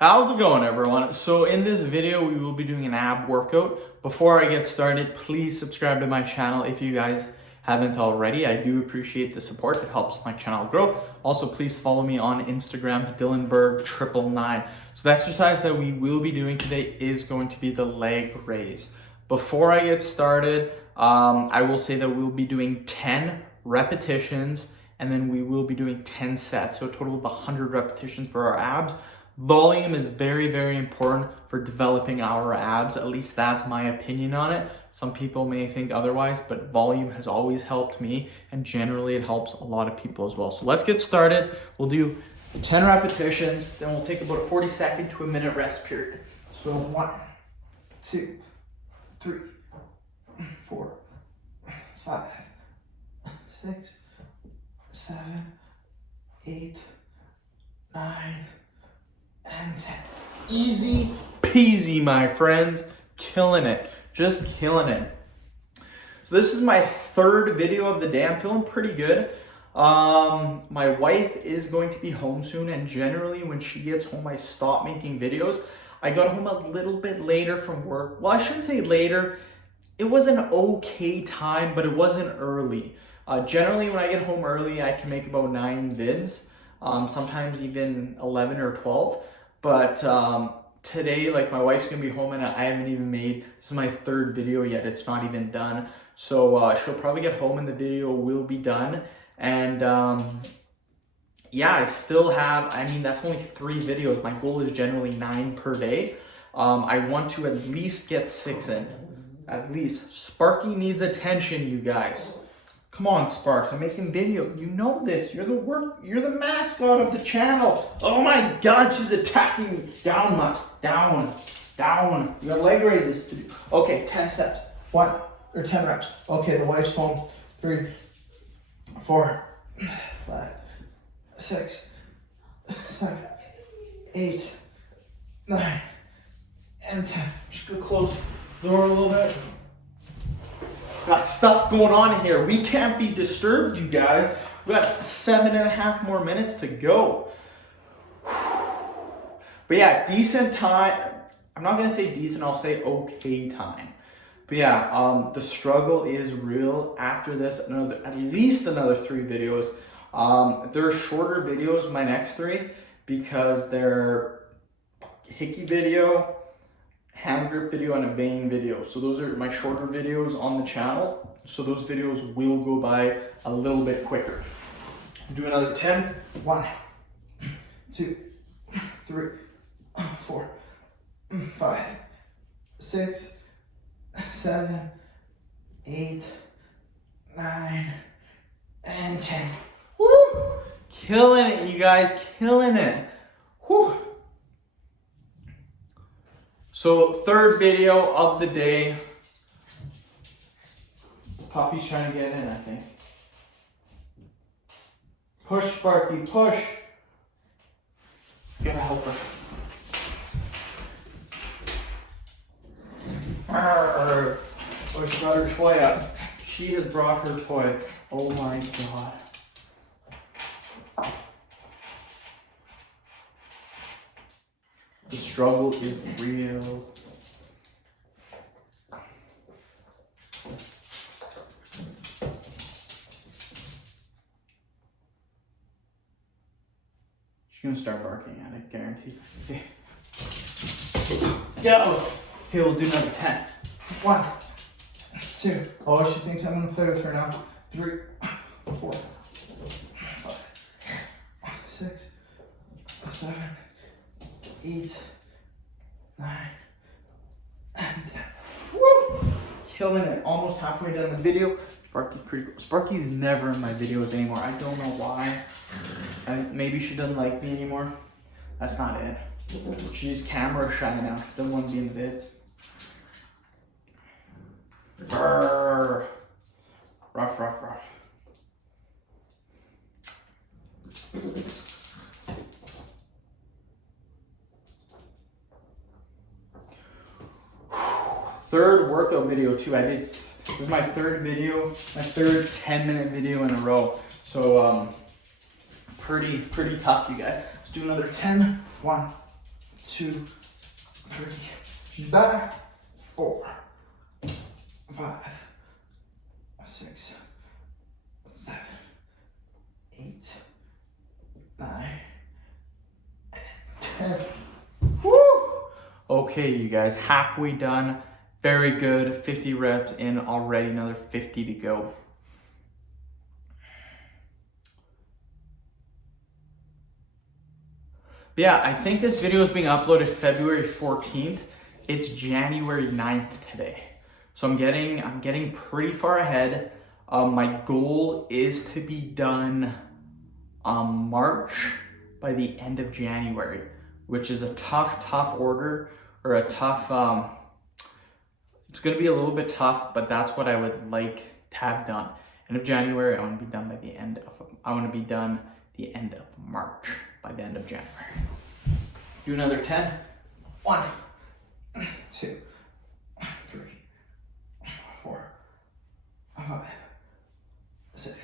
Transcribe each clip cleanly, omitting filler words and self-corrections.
How's it going, everyone? So in this video, we will be doing an ab workout. Before I get started, please subscribe to my channel if you guys haven't already. I do appreciate the support. It helps my channel grow. Also, please follow me on Instagram, DylanBerg999. So the exercise that we will be doing today is going to be the leg raise. Before I get started, I will say that we'll be doing 10 repetitions and then we will be doing 10 sets. So a total of 100 repetitions for our abs. Volume is very, very important for developing our abs. At least that's my opinion on it. Some people may think otherwise, but volume has always helped me, and generally it helps a lot of people as well. So let's get started. We'll do 10 repetitions, then we'll take about a 40-second to a minute rest period. So 1, 2, 3, 4, 5, 6, 7, 8, 9, and 10. Easy peasy, my friends. Killing it. Just killing it. So this is my third video of the day. I'm feeling pretty good. My wife is going to be home soon, and generally when she gets home, I stop making videos. I got home a little bit later from work. Well, I shouldn't say later. It was an okay time, but it wasn't early. Generally, when I get home early, I can make about 9 vids. Sometimes even 11 or 12. But today, like, my wife's gonna be home and I haven't even made, this is my third video yet, it's not even done. So she'll probably get home and the video will be done. And yeah, I still have, that's only 3 videos. My goal is generally 9 per day. I want to at least get 6 in, at least. Sparky needs attention, you guys. Come on, Sparks, I'm making video. You know this. You're the mascot of the channel. Oh my God, she's attacking me. Down, Mutt. Down. Down. You got leg raises to do. Okay, 10 sets. 10 reps. Okay, the wife's home. 3, 4, 5, 6, 7, 8, 9, and 10. Just gonna close the door a little bit. Got stuff going on in here. We can't be disturbed, you guys. We got 7.5 more minutes to go. But yeah, decent time. I'm not gonna say decent, I'll say okay time. But yeah, the struggle is real. After this, at least another 3 videos. They're shorter videos, my next 3, because they're hickey video, hand grip video, and a bang video. So those are my shorter videos on the channel. So those videos will go by a little bit quicker. Do another 10. 1, 2, 3, 4, 5, 6, 7, 8, 9, and 10. Woo! Killing it, you guys, killing it. Whew. So third video of the day. Poppy's trying to get in, I think. Push, Sparky, push. You gotta help her. Arr. Oh, she got her toy up. She has brought her toy. Oh my God. The struggle is real. She's gonna start barking at it, guaranteed. Okay. Go! Okay, we'll do another 10. 1, 2. Oh, she thinks I'm gonna play with her now. 3, 4, 5, 6, 7, 8, 9, and 10. Woo! Killing it. Almost halfway done the video. Sparky's pretty cool. Sparky's never in my videos anymore. I don't know why. Maybe she doesn't like me anymore. That's not it. She's camera shy now. She doesn't want to be in the vids. Brrr. Rough, rough, rough. Third workout video too. This is my third video, my third 10-minute video in a row. So pretty tough, you guys. Let's do another 10. 1, 2, 3, back, 4, 5, 6, 7, 8, 9, and 10. Woo! Okay, you guys, halfway done. Very good. 50 reps in already, another 50 to go. But yeah, I think this video is being uploaded February 14th. It's January 9th today. So I'm getting pretty far ahead. My goal is to be done March by the end of January, which is a tough order, or a tough, it's gonna be a little bit tough, but that's what I would like to have done. End of January, I wanna be done by the end of, the end of March, by the end of January. Do another 10. 1, 2, 3, 4, 5, 6,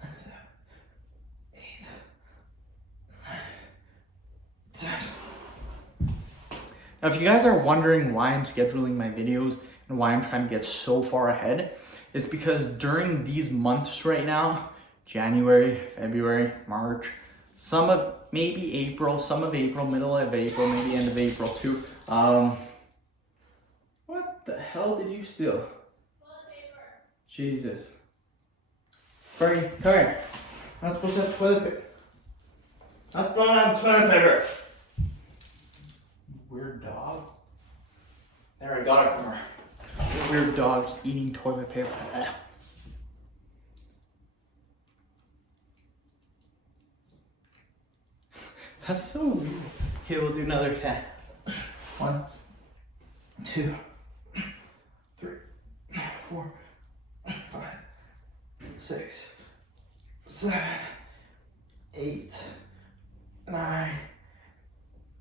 7, 8, 9, 10. Now, if you guys are wondering why I'm scheduling my videos and why I'm trying to get so far ahead, it's because during these months right now, January, February, March, some of maybe April, some of April, middle of April, maybe end of April too. What the hell did you steal? Toilet paper. Jesus. Bernie, come here. I'm not supposed to have toilet paper. That's not on toilet paper. Weird dog. There, I got it from her. Weird dog's eating toilet paper. That's so weird. Okay, we'll do another 10. 1, 2, 3, 4, 5, 6, 7, 8, 9,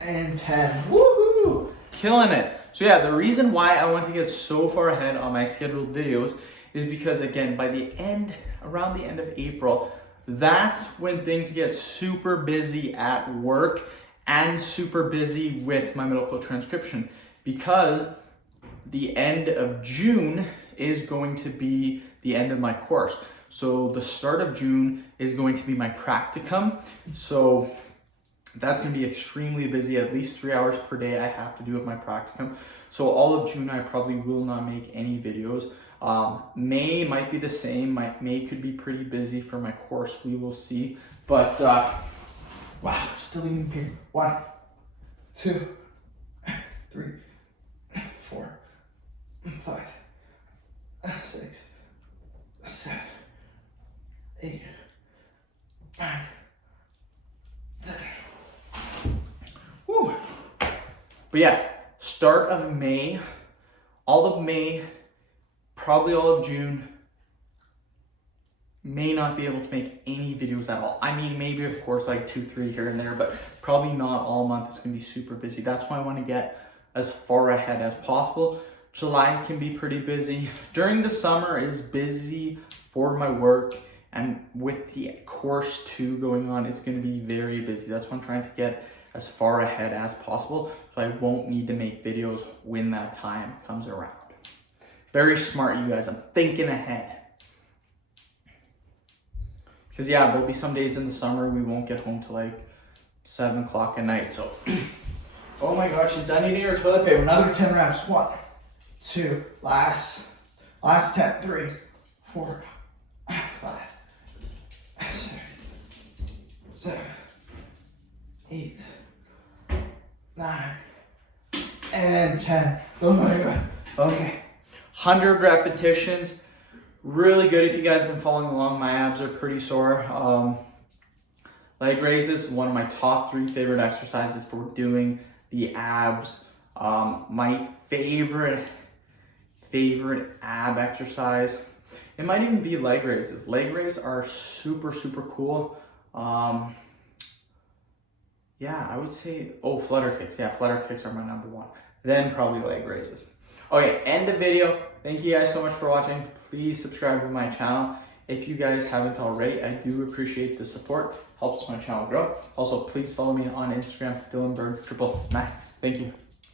and 10. Woohoo! Killing it. So yeah, the reason why I want to get so far ahead on my scheduled videos is because, again, by the end, around the end of April, that's when things get super busy at work and super busy with my medical transcription, because the end of June is going to be the end of my course. So the start of June is going to be my practicum. So that's going to be extremely busy. At least 3 hours per day I have to do with my practicum. So all of June I probably will not make any videos. May might be the same. May could be pretty busy for my course. We will see. But wow, still eating paper. 1, 2, 3, 4, 5, 6, 7, 8, 9, 10. Woo. But yeah, start of May, all of May, probably all of June, may not be able to make any videos at all. I mean, maybe of course like 2, 3 here and there, but probably not all month. It's gonna be super busy. That's why I want to get as far ahead as possible. July can be pretty busy. During the summer is busy for my work, and with the course too going on, it's gonna be very busy. That's why I'm trying to get as far ahead as possible, so I won't need to make videos when that time comes around. Very smart, you guys. I'm thinking ahead. Because yeah, there'll be some days in the summer we won't get home till like 7 o'clock at night. So, oh my gosh, she's done eating her toilet paper. Another 10 reps. 1, 2, last 10. 3, 4, 5, 6, 7, 8, 9, and 10. Oh my god. Okay. 100 repetitions. Really good if you guys have been following along. My abs are pretty sore. Leg raises, one of my top 3 favorite exercises for doing the abs. My favorite ab exercise, it might even be leg raises. Leg raises are super cool. Yeah, I would say, flutter kicks. Yeah, flutter kicks are my number 1. Then probably leg raises. Okay, end the video. Thank you guys so much for watching. Please subscribe to my channel. If you guys haven't already, I do appreciate the support. Helps my channel grow. Also, please follow me on Instagram, Dylan Berg 999. Thank you.